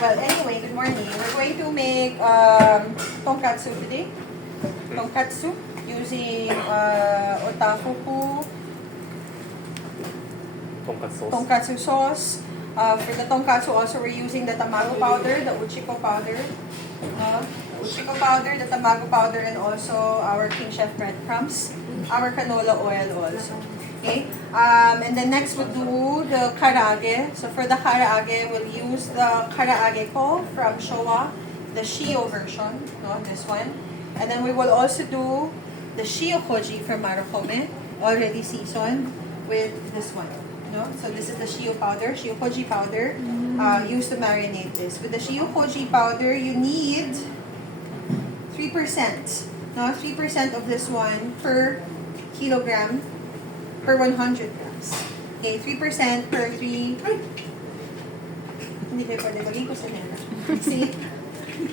Well, anyway, good morning. We're going to make tonkatsu today. Tonkatsu using otafuku tonkatsu sauce. For the tonkatsu also, we're using the tamago powder, the uchiko powder. The tamago powder, and also our King Chef breadcrumbs, our canola oil also. Okay, and then next we'll do the karaage. So for the karaage, we'll use the karaage ko from Showa, the Shio version, no, this one. And then we will also do the Shio koji from Marukome, already seasoned with this one. No? So this is the Shio powder, Shio koji powder, used to marinate this. With the Shio koji powder, you need 3%. No, 3% of this one per kilogram per 100 grams. Okay, 3% per 3. Ay! Hindi kayo pwede maging ko sa nila. See?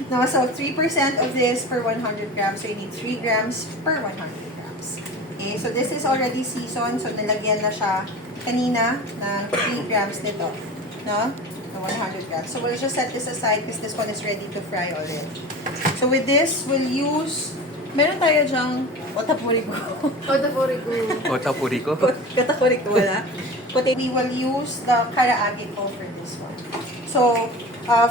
No, so 3% of this per 100 grams. So you need 3 grams per 100 grams. Okay, so this is already seasoned. So nalagyan na siya kanina na 3 grams nito. No? The 100 grams. So we'll just set this aside because this one is ready to fry already. So with this, we'll use, meron tayo dyang otapuriko. Otapuriko? Katapuriko wala. But we will use the karaage ko for this one. So,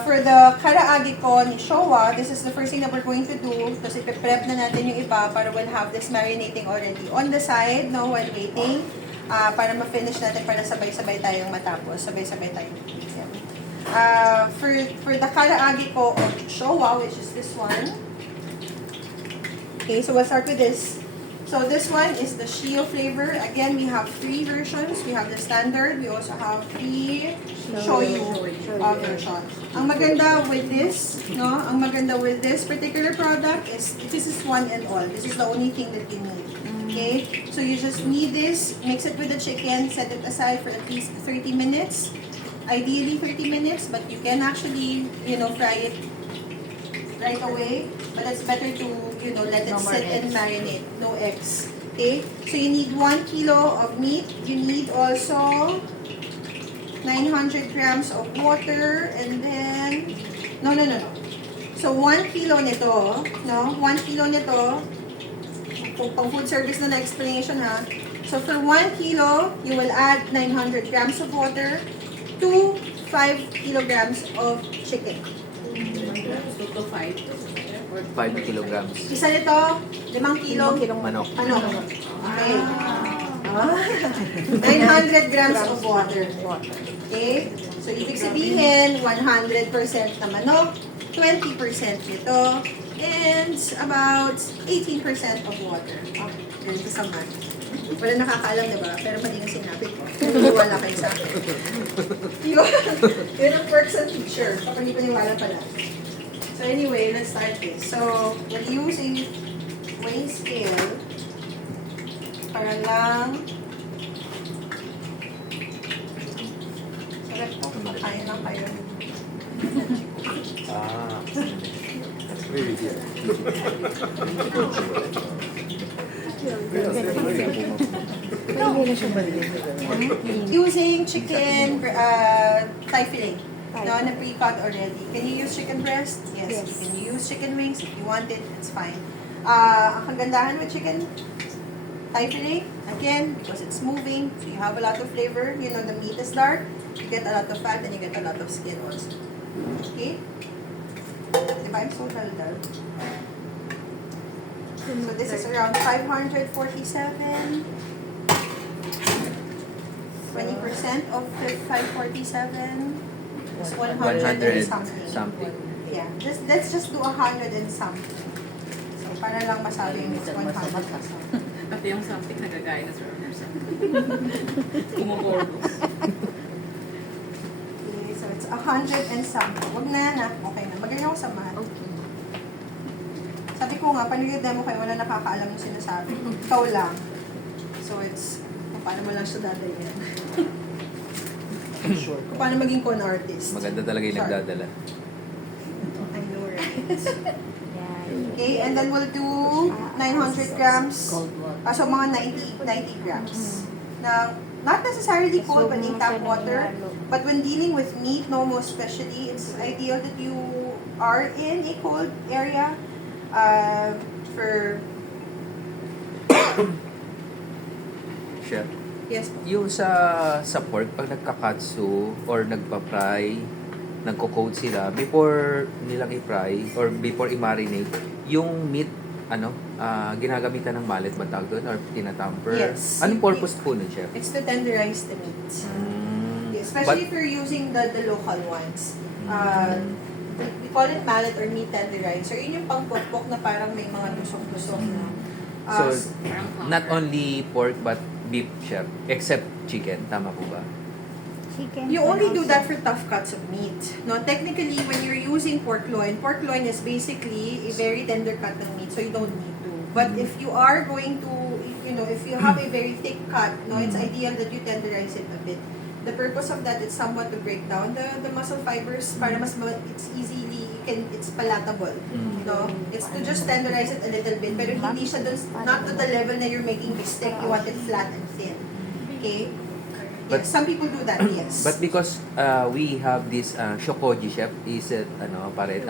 for the karaage ko ni Showa, this is the first thing that we're going to do. Tapos ipe-prep na natin yung iba para we'll have this marinating already on the side, no, while waiting. Para ma-finish natin, para sabay-sabay tayong matapos. Sabay-sabay tayong titigyan. For the karaage ko of Showa, which is this one. Okay, so we'll start with this. So this one is the Shio flavor. Again, we have 3 versions. We have the standard. We also have the shoyu version. Ang maganda with this, no? Ang maganda with this particular product is this is one and all. This is the only thing that you need. Okay? So you just need this, mix it with the chicken, set it aside for at least 30 minutes. Ideally 30 minutes, but you can actually, fry it right away. But it's better to, let it sit and marinate. No eggs. Okay? So you need 1 kilo of meat. You need also 900 grams of water. And then, no. So 1 kilo nito, no? 1 kilo nito, pang food service na explanation ha. So for 1 kilo, you will add 900 grams of water to 5 kilograms of chicken. 5 kilograms. Isa nito, 5 kilo. Manok. Okay. 900 grams of water. Okay? So, ibig sabihin, 100% na manok, 20% nito, and about 18% of water. Okay. Ganito sa man. Wala nakakaalam, diba? Pero mali yung sinabi ko. Wala kayo sa akin. Yun ang perks ng teacher. Kapag hindi paniwala pala. So anyway, let's start this. So, we'll use a weighing scale para lang sarap po, kumakain lang kayo. That's very good. Using chicken thigh fillet. No, na pre-cut already. Can you use chicken breast? Yes. You can use chicken wings if you want it. It's fine. Ang kagandahan with chicken thigh fillet, again, because it's moving, so you have a lot of flavor. The meat is dark. You get a lot of fat and you get a lot of skin also. Okay? Diba? I'm so dal-dal. So this is around 547. 20% of the 547. It's 100 and something. Yeah, let's just do 100 and something. So, para lang masabing it's 100 and something. Pati yung something nagagaya na sa Anderson. Kumukordos. Okay, so it's 100 and something. Huwag na. Okay na. Magaling ako sa math. Okay. Sabi ko nga, panigid-demo kayo, wala nakakaalam yung sinasabi. Ikaw lang. So it's, paano mo lang siya dadalhin? Sure. Paano maging con artist? Maganda talaga yung Sure. nagdadala. I know, right? Okay, and then we'll do 900 grams. So mga 90 grams. Now, not necessarily cold when in tap Huwag mo water, masyadong ihalo. but when dealing with meat, no, most especially, it's ideal that you are in a cold area for Chef, yes. yung sa pork, pag nagkakatsu or nagpa-fry, nagko-coat sila, before nilang i-fry or before i-marinate, yung meat, ginagamitan ng mallet ba tawag doon or tinatamper? Yes. Anong purpose po nun, Chef? It's to tenderize the meat. Mm, Especially if you're using the local ones. We call it mallet or meat tenderizer. Yun yung pangpokpok na parang may mga tusok-tusok na. So, Parang not powder. only pork but beef, Chef, except chicken. Tama po ba? Chicken. you can only do also- that for tough cuts of meat. No, technically, when you're using pork loin is basically a very tender cut ng meat, so you don't need to. But if you are going to, if you have a very thick cut, no, it's ideal that you tenderize it a bit. The purpose of that is somewhat to break down the muscle fibers para it's it's palatable. No? It's to just tenderize it a little bit, pero hindi siya dun, not to the level na you're making bistec, you want it flat and thin. Okay? But- Yes, some people do that, yes. But because we have this shokoji, Chef, is it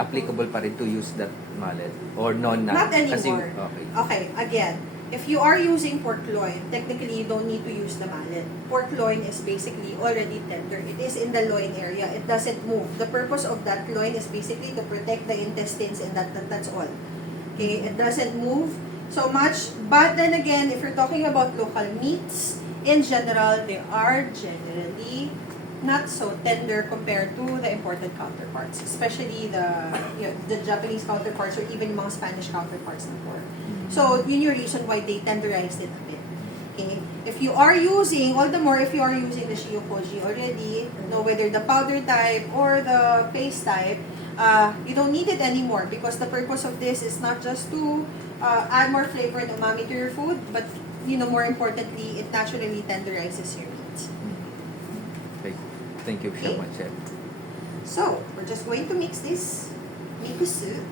applicable pa rin to use that mallet or not? Not Kasi, anymore. okay. Okay, again, if you are using pork loin, technically you don't need to use the mallet. Pork loin is basically already tender. It is in the loin area. It doesn't move. The purpose of that loin is basically to protect the intestines and that's all. Okay, it doesn't move so much. But then again, if you're talking about local meats, in general, they are generally not so tender compared to the imported counterparts, especially the Japanese counterparts or even mga Spanish counterparts ng pork. So, yun yung reason why they tenderized it a bit. Okay? If you are using, all the more if you are using the Shiokoji already, whether the powder type or the paste type, you don't need it anymore because the purpose of this is not just to add more flavor and umami to your food, but more importantly, it naturally tenderizes your meat. Okay. Thank you so Okay. much, Chef. So, we're just going to mix this miso soup.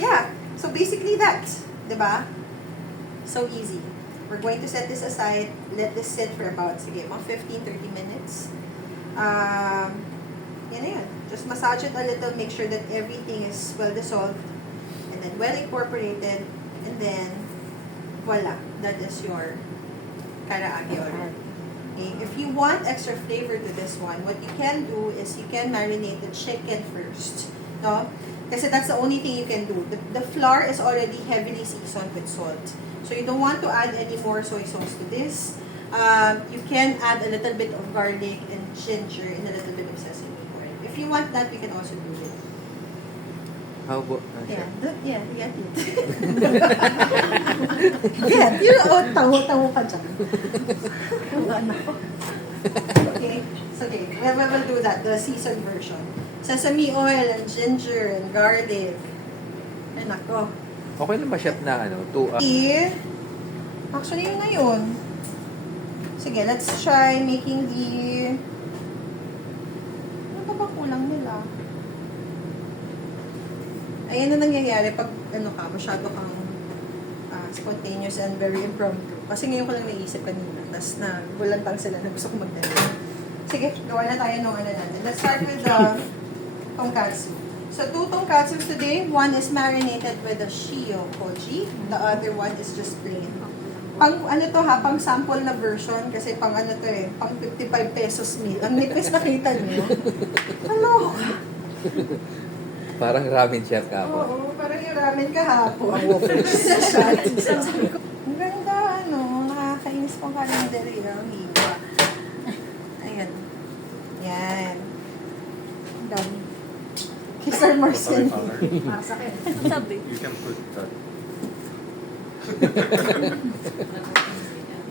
Yeah, so basically that, diba? So easy. We're going to set this aside, let this sit for about, mga 15-30 minutes. Yan na yan. Just massage it a little, make sure that everything is well dissolved, and then well incorporated, and then, voila, that is your karaage already. Okay? If you want extra flavor to this one, what you can do is you can marinate the chicken first. No? Kasi that's the only thing you can do. The flour is already heavily seasoned with salt. So you don't want to add any more soy sauce to this. You can add a little bit of garlic and ginger and a little bit of sesame oil. If you want that, we can also do it. How about, Chef? Get it. Get, taho ka dyan. Okay, so okay, we will do that, the seasoned version. Sesame oil and ginger and garlic. Ay, nako. Okay lang ba, Chef, na Actually, yun na yun. Sige, let's try making ano pa ba kulang nila? Ayan na nangyayari pag masyado kang spontaneous and very impromptu. Kasi ngayon ko lang naisip kanina. Tapos nagulantang sila na gusto ko magdala. Sige, gawa na tayo nung natin. Let's start with the tonkatsu. So, 2 tonkatsu today. One is marinated with the shiokoji. The other one is just plain. Pang sample na version kasi pang pang 55 pesos meal. Ang nipis nakita niyo. Hello. parang ramen, Chef, ka po. Oo, parang yung ramen kahapon. Sa shot. Ang ganda, nakakainis pang kalendarya. Ang hiba. Ayan. Yan. Ang dami. Kay Sir Marcel. Masakit. Sabi. You can put that.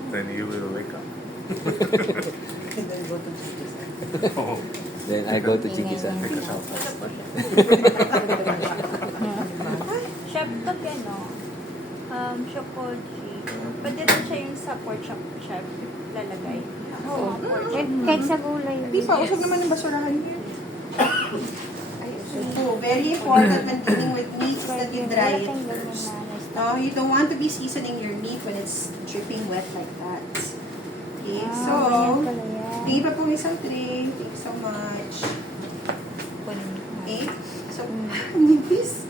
Then you will wake up. Oh, Then I go to Chikisan. take a shower. Chef, pag shokoji, pwede rin siya yung sa pork chop, chef, lalagay. Oo. Kahit sa gulay. Di pa, usog naman yung basurahan here. So, very important when dealing with meats that you dry it first. No, you don't want to be seasoning your meat when it's dripping wet like that. Okay, so, tingin pa pong isang tray. Thank you so much. Okay, so, nipis.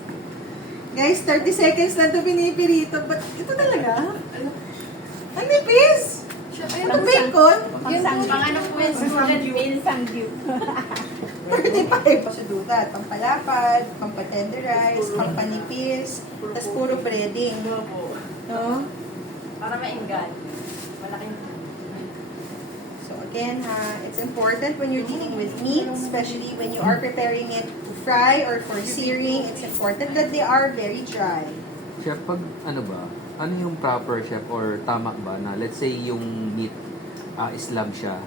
Guys, 30 seconds lang ito pinipirito. But ito talaga? Ang nipis! Ang bacon? Yung pang ano po yun, sugat meal, sangyup. 35. So do that. Pampalapad, pampatenderize, pampanipis, tas puro breading. No? Para maingan. Malaking... So again, it's important when you're dealing with meat, especially when you are preparing it to fry or for searing, it's important that they are very dry. Chef, pag ano ba, ano yung proper chef or tama ba na let's say yung meat slab siya,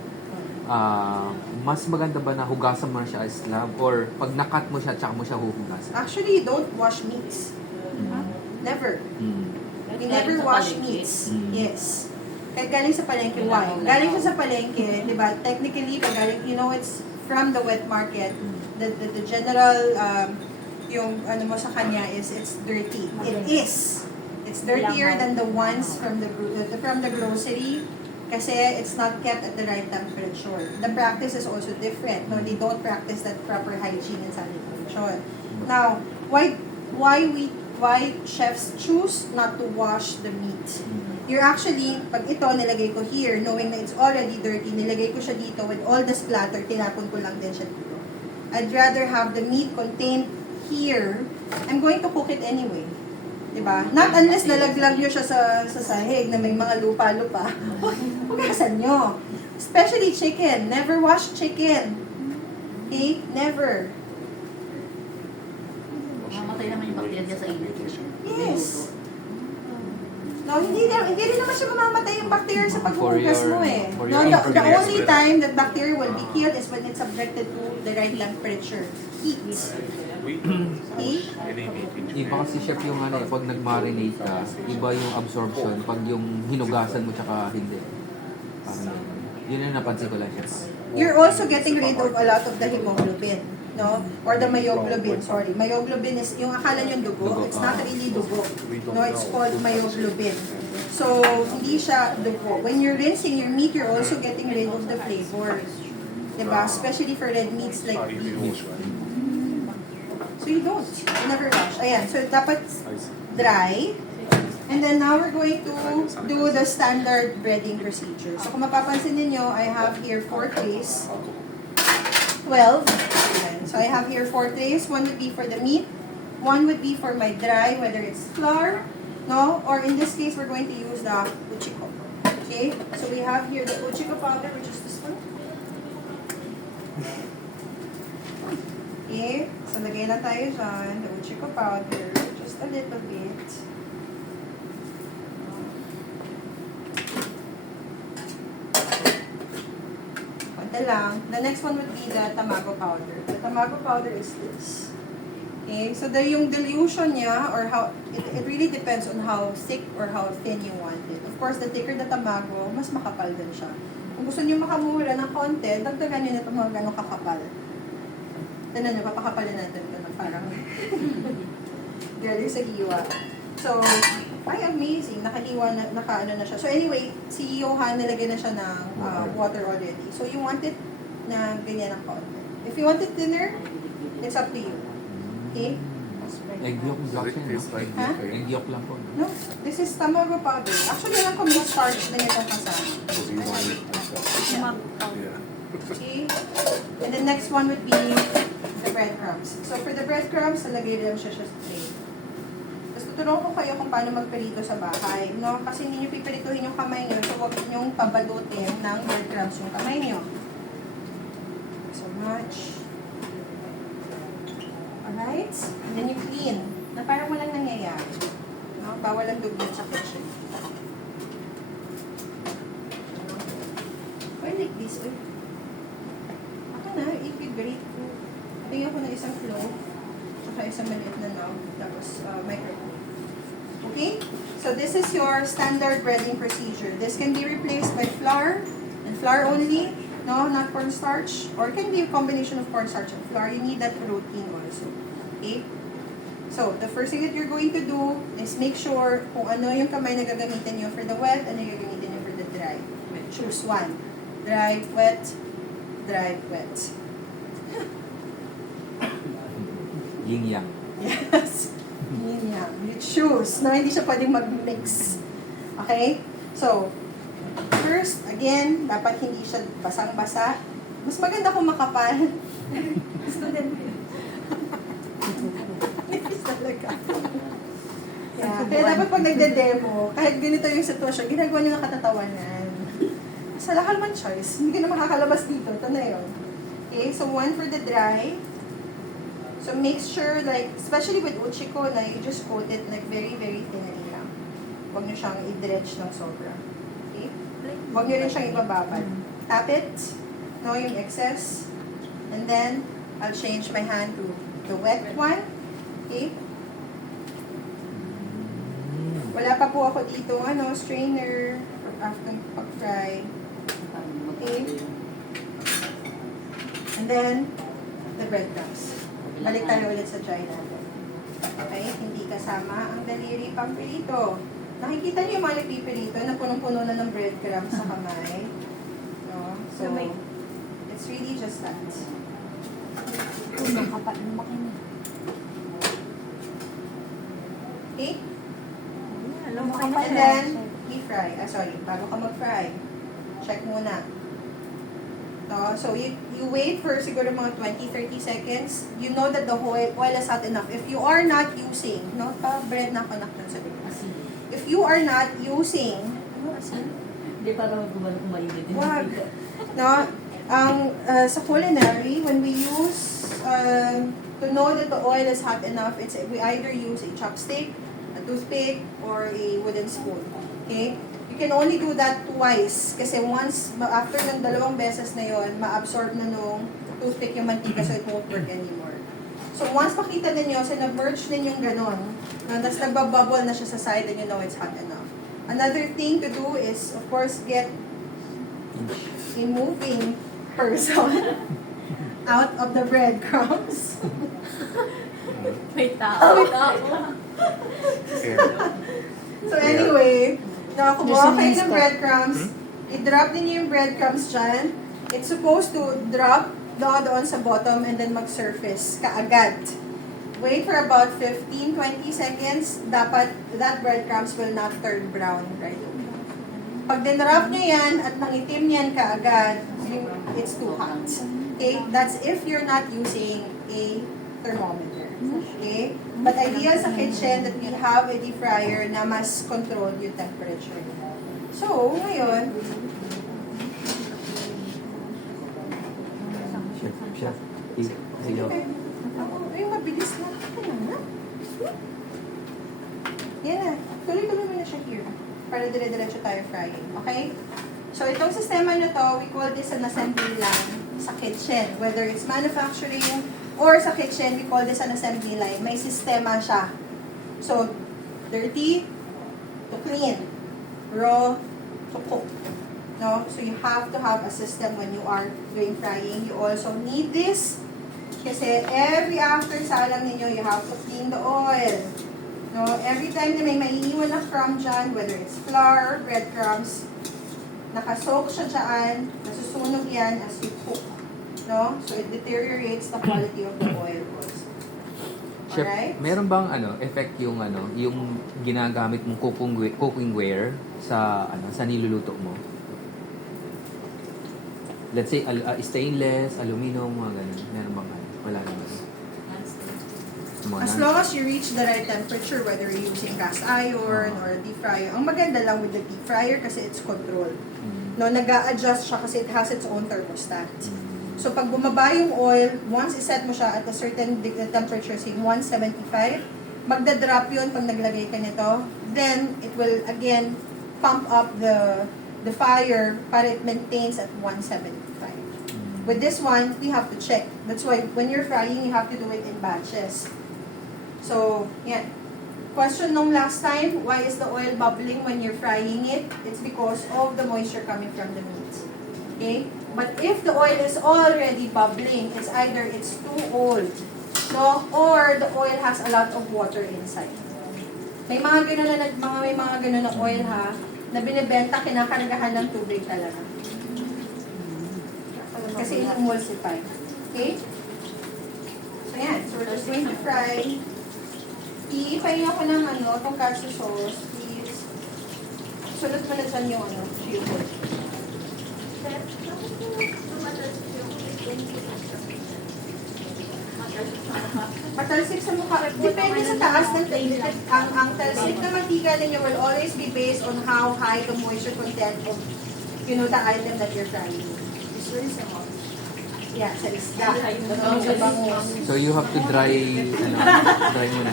mas maganda ba na hugasan mo na siya slab or pag nakat mo siya tsaka mo siya huhugasan? Actually, you don't wash meats. Never. We never wash meats. Yes. Kahit galing sa palengke, why? Galing siya sa palengke, di ba? Technically, pag galing, you know, it's from the wet market. The general, yung ano mo sa kanya is, it's dirty. It is. It's dirtier than the ones from the grocery kasi it's not kept at the right temperature. The practice is also different. No, they don't practice that proper hygiene and sanitation. Now, why chefs choose not to wash the meat? You're actually, pag ito nilagay ko here, knowing na it's already dirty, nilagay ko siya dito with all the splatter, tinapon ko lang din siya dito. I'd rather have the meat contained here. I'm going to cook it anyway. Diba? Not unless nalaglag nyo siya sa sahig na may mga lupa-lupa. Hugasan nyo. Especially chicken. Never wash chicken. Okay? Never. Mamatay naman yung bacteria sa init. Yes. No, hindi rin naman siya mamamatay yung bacteria sa paghuhugas mo eh. for No, your the only time that bacteria will be killed is when it's subjected to the right temperature. Heat. Okay? Iba kasi chef yung ano, pag nag-marinate ka, iba yung absorption pag yung hinugasan mo tsaka hindi. Parang yun yung napansin ko lang chef. You're also getting rid of a lot of the hemoglobin, no? Or the myoglobin, sorry. Myoglobin is, yung akala nyo dugo, it's not really dugo. No, it's called myoglobin. So, hindi siya dugo. When you're rinsing your meat, you're also getting rid of the flavors. Diba? Especially for red meats like beef. So you don't. You never wash. Ayan. So dapat dry. And then now we're going to do the standard breading procedure. So kung mapapansin ninyo, I have here 4 trays. 12. Ayan. So I have here 4 trays. One would be for the meat. One would be for my dry, whether it's flour, no? Or in this case, we're going to use the uchiko. Okay? So we have here the uchiko powder, which is this one. Okay, so lagay na tayo dyan, the uchiko powder, just a little bit. Konti lang. The next one would be the tamago powder. The tamago powder is this. Okay, so yung dilution niya, or how, it really depends on how thick or how thin you want it. Of course, the thicker the tamago, mas makapal din siya. Kung gusto niyo makamura ng konti, dagdagan niyo na ito mga ganong kakapal. Tignan nyo, papakapalan natin ito ng parang galing sa hiwa. So, ay amazing. Nakahiwa na, nakaano na siya. So anyway, si Johan nilagay na siya ng water already. So you want it na ganyan ang konti. If you want it thinner, it's up to you. Okay? Egg yolk lang siya, no? Ha? Egg yolk lang po. No, this is tamago powder. Actually, alam ko may starch na itong kasama. Okay? And the next one would be the breadcrumbs. So for the breadcrumbs, nalagay lang siya sa tray. Tapos tuturuan ko kayo kung paano magperito sa bahay. No? Kasi hindi nyo pipirituhin yung kamay nyo, so huwag nyo pabalutin ng breadcrumbs yung kamay nyo. So much. Alright? And then you clean. Na parang walang nangyayari. No? Bawal ang dugo sa kitchen. Or like this way. Ako na, i-grate ko. Tingnan ko na isang clove. Tsaka isang maliit na knob. Tapos microwave. Okay? So this is your standard breading procedure. This can be replaced by flour and flour only. No, not cornstarch. Or it can be a combination of cornstarch and flour. You need that protein also. Okay? So, the first thing that you're going to do is make sure kung ano yung kamay na gagamitin nyo for the wet, ano yung gagamitin nyo for the dry. Choose one. Dry, wet, dry, wet. Yin yang. Yes. Yun yan. You choose. No, hindi siya pwedeng mag-mix. Okay? So, first, again, dapat hindi siya basang-basa. Mas maganda kung makapal. Student ko yun. Nipis talaga. Yeah. Kaya dapat pag nagde-demo, kahit ganito yung sitwasyon, ginagawa nyo ng katatawanan. Sa lakal man choice, hindi ka na makakalabas dito. Ito na yun. Okay, so one for the dry. So make sure, like, especially with uchiko, na you just coat it like very, very thinly lang. Huwag nyo siyang i-dredge ng sobra. Okay? Huwag nyo rin siyang ibababad. Tap it, no, yung excess. And then, I'll change my hand to the wet one. Okay? Wala pa po ako dito, strainer after pag-fry. Okay? And then, the breadcrumbs. Balik tayo ulit sa dry natin. Okay? Hindi kasama ang daliri pang pirito. Nakikita niyo yung mga nagpipirito na punong-puno na ng breadcrumbs sa kamay. No? So, it's really just that. Kapag lumaki na. Okay? Lumaki na And siya. then, i-fry. Bago ka mag-fry, check muna. No? So, you wait for siguro mga 20-30 seconds. You know that the oil is hot enough. If you are not using, bread na ako nakton sa likod. Asin. If you are not using, asin? Hindi para magumano kung mainit. Wag. No? Sa culinary, when we use, to know that the oil is hot enough, we either use a chopstick, a toothpick, or a wooden spoon. Okay? You can only do that twice. Kasi once, after ng 2 beses na yon, ma-absorb na nung toothpick yung mantika so it won't work anymore. So once makita ninyo, merge ninyong ganon, tapos nagbabubble na siya sa side and you know it's hot enough. Another thing to do is, of course, get a moving person out of the breadcrumbs. May tao. So anyway, kumuha kayo ng breadcrumbs, i-drop niyo yung breadcrumbs dyan. It's supposed to drop doon sa bottom and then mag-surface kaagad. Wait for about 15-20 seconds. Dapat that breadcrumbs will not turn brown right away. Pag dinrop nyo yan at nangitim yan kaagad, it's too hot. Okay? That's if you're not using a thermometer. Okay? But ideal sa kitchen that we have a deep fryer na mas control yung temperature. So, ngayon, Chef, hello. ay, mabilis na. Yan na. Tuloy-tuloy mo na siya here. Para dire-diretso tayo frying. Okay? So, itong sistema na to, we call this an assembly line sa kitchen. Whether it's manufacturing or sa kitchen, we call this an assembly line. May sistema siya. So, dirty to clean. Raw to cook. No? So, you have to have a system when you are doing frying. You also need this kasi every after salang ninyo, you have to clean the oil. No? Every time na may maiiwan na crumb dyan, whether it's flour or breadcrumbs, nakasoak siya dyan, nasusunog yan as you cook. No? So, it deteriorates the quality of the oil also. Chef, Alright? meron bang effect yung yung ginagamit mong cookware sa sa niluluto mo? Let's say stainless, aluminum, mga ganun. Meron bang wala naman. As long as you reach the right temperature, whether you're using cast iron or deep fryer, ang maganda lang with the deep fryer kasi it's controlled. No, nag-a-adjust siya kasi it has its own thermostat. So, pag bumaba yung oil, once iset mo siya at a certain temperature, say 175, magda-drop yun pag naglagay ka nito. Then, it will again pump up the fire para it maintains at 175. With this one, you have to check. That's why when you're frying, you have to do it in batches. So, yan. Question nung last time, why is the oil bubbling when you're frying it? It's because of the moisture coming from the meat. Okay? But if the oil is already bubbling, it's either it's too old No? Or the oil has a lot of water inside. May mga ganun na may mga ganun na oil ha, na binibenta, kinakargahan ng tubig talaga. Kasi in-emulsify. Okay? So yan. So we're just going to fry. I-fry ako ng tonkatsu sauce. Please. Sunod mo na dyan yung fuel. Matalsik sa mukha. Depende sa taas ng tailit. Ang talsik na mantika ninyo will always be based on how high the moisture content of, the item that you're frying. Yeah, sa isda. Sa bangus. So you have to dry mo na.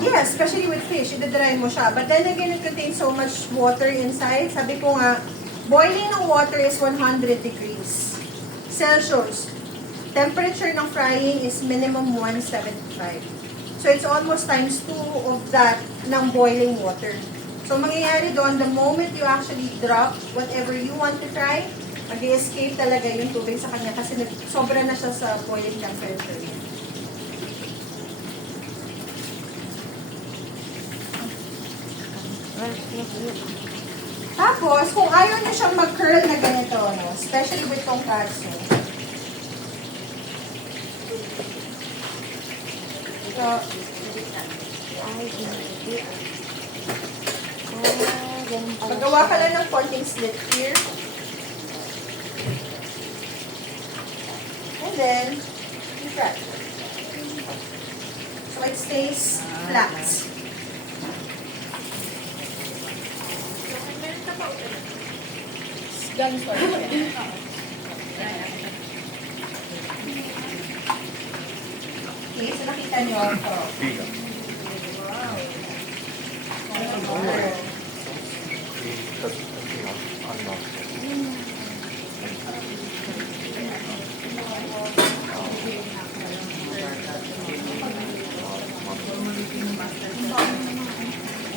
Yes, especially with fish, i-dry mo siya. But then again, it contains so much water inside. Sabi ko nga, boiling ng water is 100 degrees Celsius. Temperature ng frying is minimum 175. So it's almost times 2 of that ng boiling water. So mangyayari doon, the moment you actually drop whatever you want to fry, mag-escape talaga yung tubig sa kanya kasi sobra na siya sa boiling temperature. Tapos, kung ayaw niyo siyang mag-curl na ganito, especially with tonkatsu, so, paggawa ka lang ng konting slit here. And then, you fry. So it stays flat. Okay, so nakita niyo ito.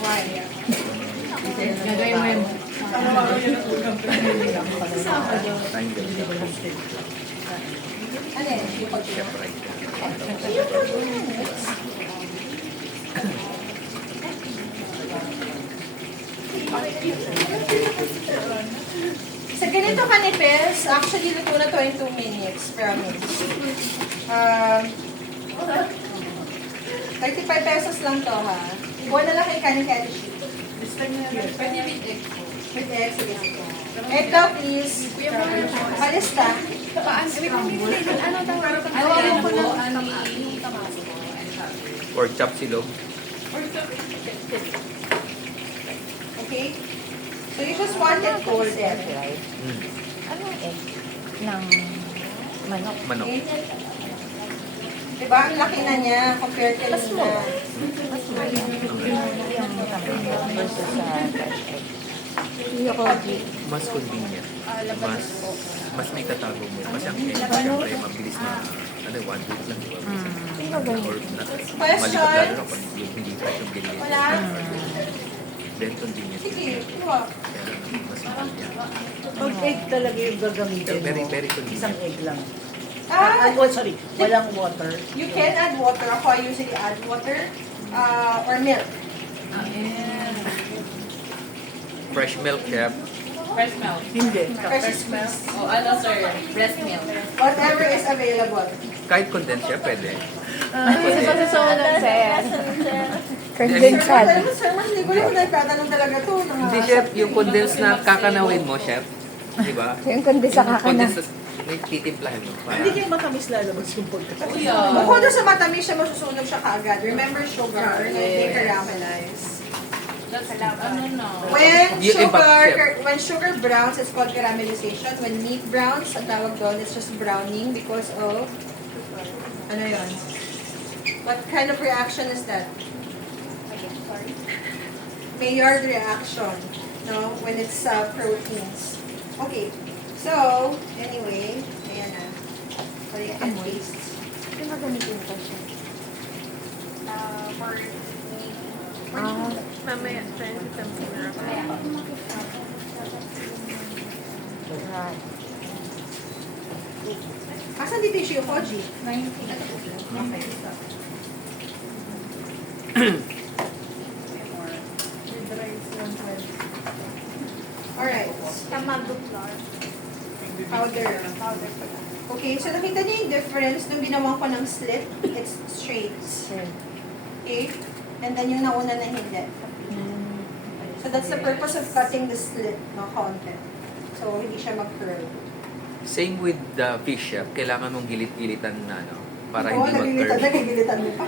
Why? Gagawin mo yun. Ano yan? Sa ganito kanipis, actually luto na 22 minutes, promise. 35 pesos lang to ha. Buwan na lang kay kanin candy sheet. Pwede with egg. With egg, sige. Egg daw please. Palista. Ano tawag ko? Ano po na? Or chop silog. Okay? So you just want it golden. Anong egg? Ng manok. Manok. Okay? Diba? Ang laki na niya compared kay Lina. Mas convenient. Mas may tatago mo. Kasi ang egg, syempre, mabilis na, 1 week lang, di ba? Or malikot lalo na kung yung hindi fresh yung binili. Wala? Then convenient. Sige, kuha. Kaya mas mahal yan. Pag egg talaga yung gagamitin Very, mo. very convenient. Isang egg lang. Ah, Sorry, walang water. you can add water. Ako, I usually add water or milk. Fresh milk, chef. Fresh milk. Hindi. Fresh milk. O ano sir, breast milk. Whatever is available. Kahit condensed siya, pwede. Condensed. Sir, mas hindi ko lang nagtatanong talaga to. Hindi, chef. Yung condensed na kakanawin mo, chef. Di ba? Yung condensed sa kakana. Condensed, may titimplahin mo. Para, Hindi kayo matamis lalabas yung pagkakas. Bukod doon sa matamis siya, masusunog siya kaagad. Remember sugar, they caramelize. That's ano no. When You impact, sugar browns, it's called caramelization. When meat browns, ang tawag doon, it's just browning because of, ano yun? What kind of reaction is that? Maillard reaction, no? When it's proteins. Okay, so, anyway, ayan na. So you can taste. Yung magamitin ko siya. Mamaya, try to something. Asan dito yung Koji? 90. Okay. Alright. Tamago flour. Powder. Powder pala. Okay, so nakita niyo yung difference nung ginawa ko ng slit? It's straight. Okay? And then yung nauna na hindi. So that's the purpose of cutting the slit, no, content. So hindi siya mag-curl. Same with the fish chef, kailangan mong gilit-gilitan na, no? Para Oo, hindi nagilitan, mag-curve. nagigilitan mo pa.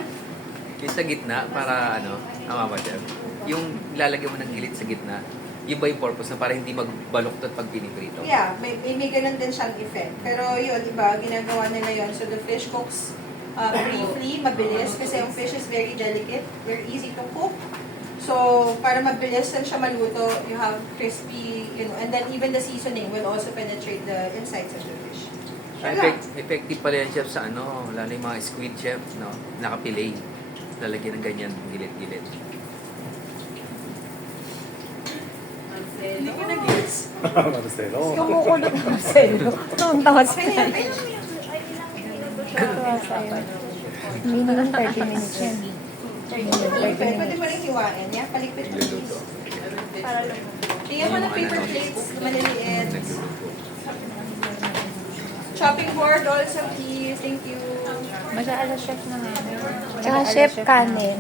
Yung sa gitna, para ano, tama ba, chef? Yung lalagyan mo ng gilit sa gitna, yun ba yung purpose na para hindi magbaluktot pag piniprito? Yeah, may ganun din siyang effect. Pero yun, iba, ginagawa nila yun. So the fish cooks briefly, mabilis, kasi yung fish is very delicate, very easy to cook. So, para mabilis lang siya maluto, you have crispy, you know, and then even the seasoning will also penetrate the insides of the fish. Siya lang. Effective pala yan, chef, sa ano, lalo yung mga squid chef, no? Nakapilay. Lalagyan ng ganyan, gilit-gilit. Hindi ko nag-gets. Marcelo. Kumukulot ng selo. Tawa Okay na yan. sa'yo. Tawa sa'yo. Minimum 30 minutes yan. Minimum 30 Pwede minutes. mo rin hiwain. Yeah, paligpit mo. Niluluto. Para lang. Tingnan mo ng paper plates, maliliit. Chopping board also, please. Thank you. Mag-aala chef na nga. Tsaka chef kanin.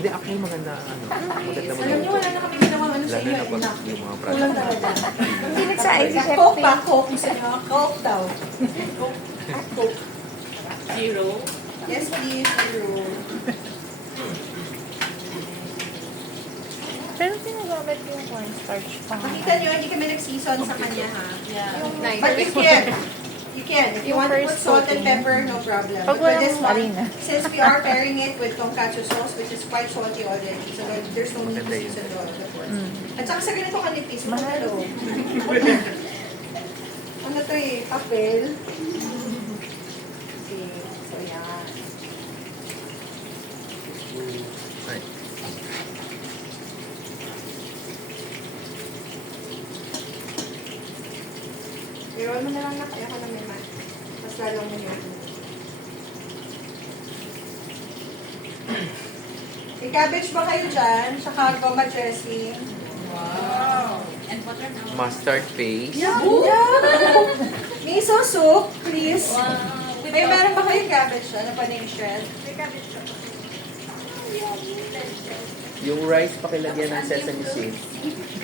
Hindi, actually maganda, ano, maganda mo Alam niyo, wala na kami ginawang ano sa lalo inyo. na pag Enough. yung mga Kulang product. talaga. Hindi nagsaay si chef. Coke pa, Coke. Gusto niyo, Coke daw. Coke. Zero. Yes, please. Zero. Pero pinagamit yung cornstarch pa. Makita niyo, hindi kami nag-season sa kanya, ha? Yeah. But you can. You can. If you Yung want to put first salt and coating. pepper, no problem. Pag But with walang this one, harina. since we are pairing it with tonkatsu sauce, which is quite salty already, so there's no need to Maganda yun. season the pork. At saka sa ganito kanipis, mahalo. Ano to eh? Papel. Okay. So, yan. Ay, I-roll mo na lang na kaya ka na may mat. Mas lalong mo yun. May cabbage ba kayo dyan? Tsaka goma dressing? Wow. And butter now. mustard paste. Yeah! Miso soup, please. Wow. May meron ba kayong cabbage dyan na pwedeng shred? May cabbage ka pa. Yung rice, pakilagyan ng sesame seeds.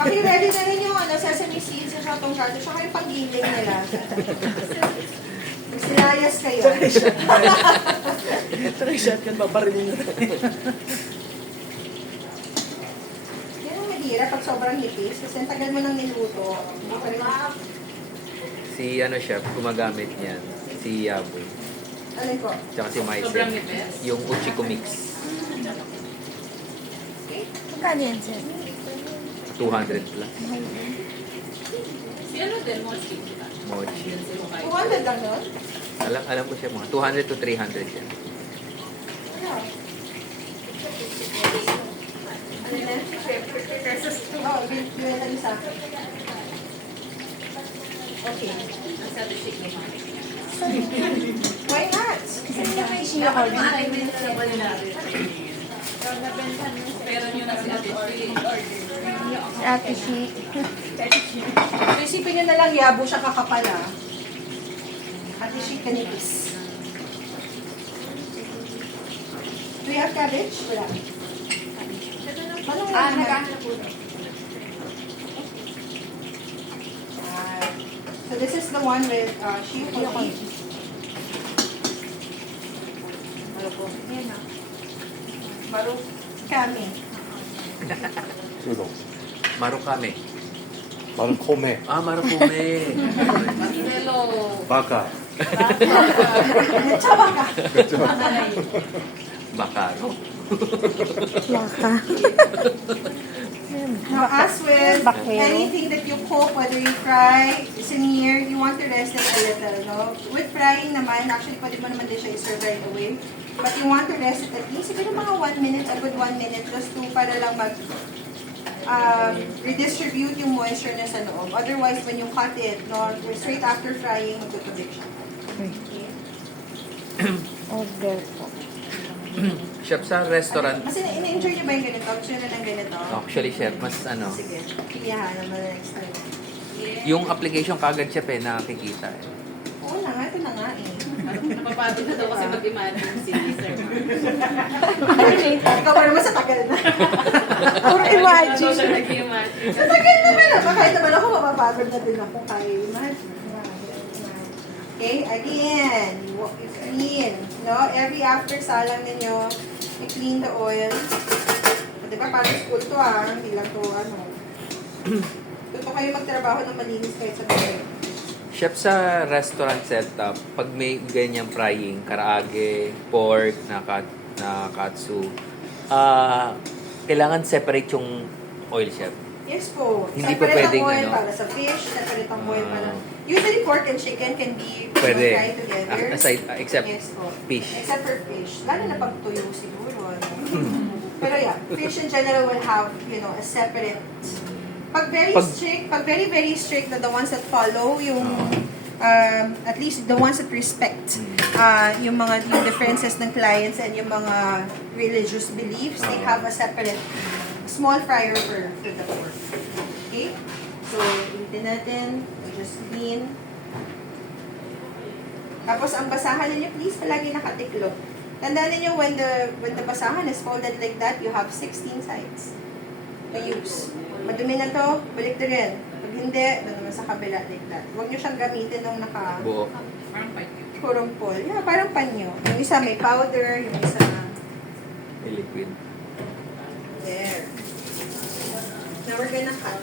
Paki-ready na rin yung sesame seeds sa tonkatsu, tsaka yung panggiling nila. Magsilayas kayo. Try shotgun, paparilin na. Yan ang mahirap pag sobrang hipis, kasi ang tagal mo nang niluto. Hindi pa rin. Si ano chef, gumagamit niyan. Si Yaboy. Ano ko? Tsaka si Maisen. Sobrang nipis. Yung Uchiko mix. Magkano yan, sir? 200 plus. Si ano din, mochi. Mochi. 200 lang nun? Alam ko siya mga 200 to 300 yan. Ano? Ano na? Oo, binigyan lang isa. Okay. Nasa the shake mo. Why not? Pero nyo na si Ate Shi. Si Ate Shi. So, isipin nyo na lang, yabo siya kakapala. At si kanipis. Do you have cabbage? Wala. Anong naghahanap po. So this is the one with shiitake. Yan na. Baru kami. Udon. Marukame. Marukome. Ah, marukume. Marcelo. Baka. Tsawa ka. Bakaro. Laka. Now, as with Bakeo. anything that you cook, whether you fry, sinier, you want to rest it a little, no? With frying naman, actually, pwede mo naman din siya i-serve right away. But you want to rest it at least, siguro mga 1 minute, a good 1 minute, just to, para lang mag, redistribute yung moisture na sa loob. Otherwise, when you cut it, no, straight after frying, magtutubig siya. Okay. Order po. Chef, sa restaurant, Kasi ina-enjoy niyo ba yung ganito? Gusto niyo na ng ganito? actually, chef, mas ano, Sige. Pilihan naman next time. yung application kagad, chef, nakikita eh. Oo na nga, ito na nga eh. Napapagod na daw kasi mag-imagine si Sir Mark. Ikaw pa naman sa tagal na. Puro Daw imagine. siya nag-imagine. Sa tagal naman ako. Kahit naman ako, mapapagod na din ako kay imagine. Okay, again, you clean. No? Every after salang ninyo, i-clean the oil. Diba, parang school to hindi lang to Tuto kayo magtrabaho ng malinis kahit sa bahay. Chef, sa restaurant setup, pag may ganyang frying, karaage, pork, na katsu, kailangan separate yung oil, chef. Yes po. Hindi pa Separate pwedeng, ang oil ano? para sa fish, separate ang oil para... Usually pork and chicken can be Pwede. fried together. Aside, except Yes po. fish. Except for fish. Lalo na pag tuyo siguro. Pero yeah, fish in general will have, a separate... Pag very, very strict na the ones that follow yung... at least the ones that respect yung differences ng clients and yung mga religious beliefs, they have a separate small fryer for the pork. Okay? So, ilitin natin. Just clean. Tapos, ang basahan ninyo, please, palagi nakatiklop. Tandaan ninyo, when the basahan is folded like that, you have 16 sides to use. Madumi na to, balik na rin. Pag hindi, doon naman sa kabila like that. Huwag nyo siyang gamitin nung Buo. Parang panyo. kurumpol. Yeah, parang panyo. Yung isa may powder, yung isa May liquid. there. Now we're gonna cut.